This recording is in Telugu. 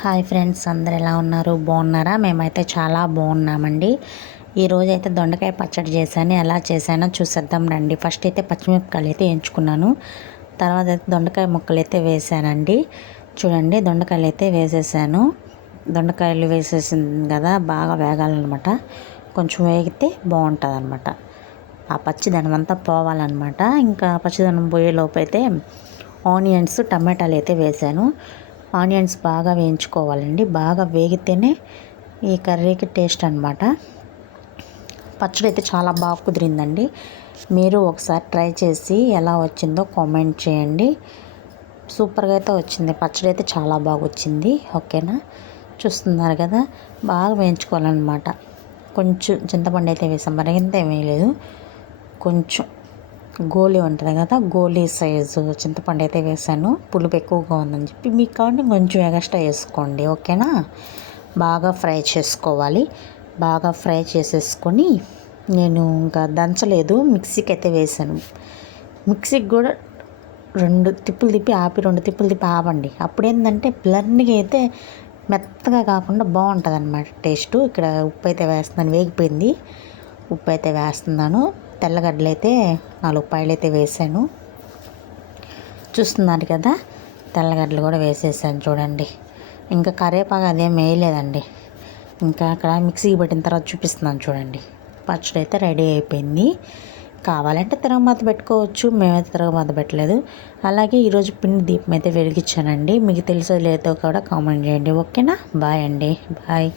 హాయ్ ఫ్రెండ్స్, అందరు ఎలా ఉన్నారు? బాగున్నారా? మేమైతే చాలా బాగున్నామండి. ఈరోజైతే దొండకాయ పచ్చడి చేశాను. ఎలా చేశానో చూసేద్దాం రండి. ఫస్ట్ అయితే పచ్చిమిరపకాయలు అయితే వేయించుకున్నాను. తర్వాత అయితే దొండకాయ ముక్కలు అయితే వేసానండి. చూడండి, దొండకాయలు అయితే వేసేసాను. దొండకాయలు వేసేసింది కదా, బాగా వేగాలన్నమాట. కొంచెం వేగితే బాగుంటుంది అనమాట. ఆ పచ్చిదనం అంతా పోవాలన్నమాట. ఇంకా పచ్చిదనం పోయేలోపు అయితే ఆనియన్స్, టమాటాలు అయితే వేసాను. ఆనియన్స్ బాగా వేయించుకోవాలండి. బాగా వేగితేనే ఈ కర్రీకి టేస్ట్ అనమాట. పచ్చడి అయితే చాలా బాగా కుదిరిందండి. మీరు ఒకసారి ట్రై చేసి ఎలా వచ్చిందో కామెంట్ చేయండి. సూపర్గా అయితే వచ్చింది. పచ్చడి అయితే చాలా బాగా వచ్చింది. ఓకేనా? చూస్తున్నారు కదా, బాగా వేయించుకోవాలన్నమాట. కొంచెం చింతపండు అయితే వేసాం, మరింత ఏమీ లేదు. కొంచెం గోలీ ఉంటుంది కదా, గోలీ సైజు చింతపండు అయితే వేసాను. పులుపు ఎక్కువగా ఉందని చెప్పి మీకు కావాలంటే కొంచెం ఎక్స్ట్రా వేసుకోండి. ఓకేనా? బాగా ఫ్రై చేసుకోవాలి. బాగా ఫ్రై చేసేసుకొని నేను ఇంకా దంచలేదు, మిక్సీకి అయితే వేసాను. మిక్సీకి కూడా రెండు తిప్పులు తిప్పి ఆపండి. అప్పుడు ఏంటంటే బ్లర్నిగా అయితే మెత్తగా కాకుండా బాగుంటుంది అన్నమాట టేస్ట్. ఇక్కడ ఉప్పు అయితే వేస్తున్నాను, వేగిపోయింది. ఉప్పు అయితే వేస్తున్నాను. తెల్లగడ్డలు అయితే 4 పాయలు అయితే వేసాను. చూస్తున్నారు కదా, తెల్లగడ్డలు కూడా వేసేసాను చూడండి. ఇంకా కరివేపాకు అదేం వేయలేదండి. ఇంకా అక్కడ మిక్సీకి పెట్టిన తర్వాత చూపిస్తున్నాను చూడండి. పచ్చడి అయితే రెడీ అయిపోయింది. కావాలంటే తిరగమాత పెట్టుకోవచ్చు, మేమైతే తిరగమాత పెట్టలేదు. అలాగే ఈరోజు పిండి దీపం అయితే వెలిగించానండి. మీకు తెలిసో లేదో కూడా కామెంట్ చేయండి. ఓకేనా? బాయ్ అండి, బాయ్.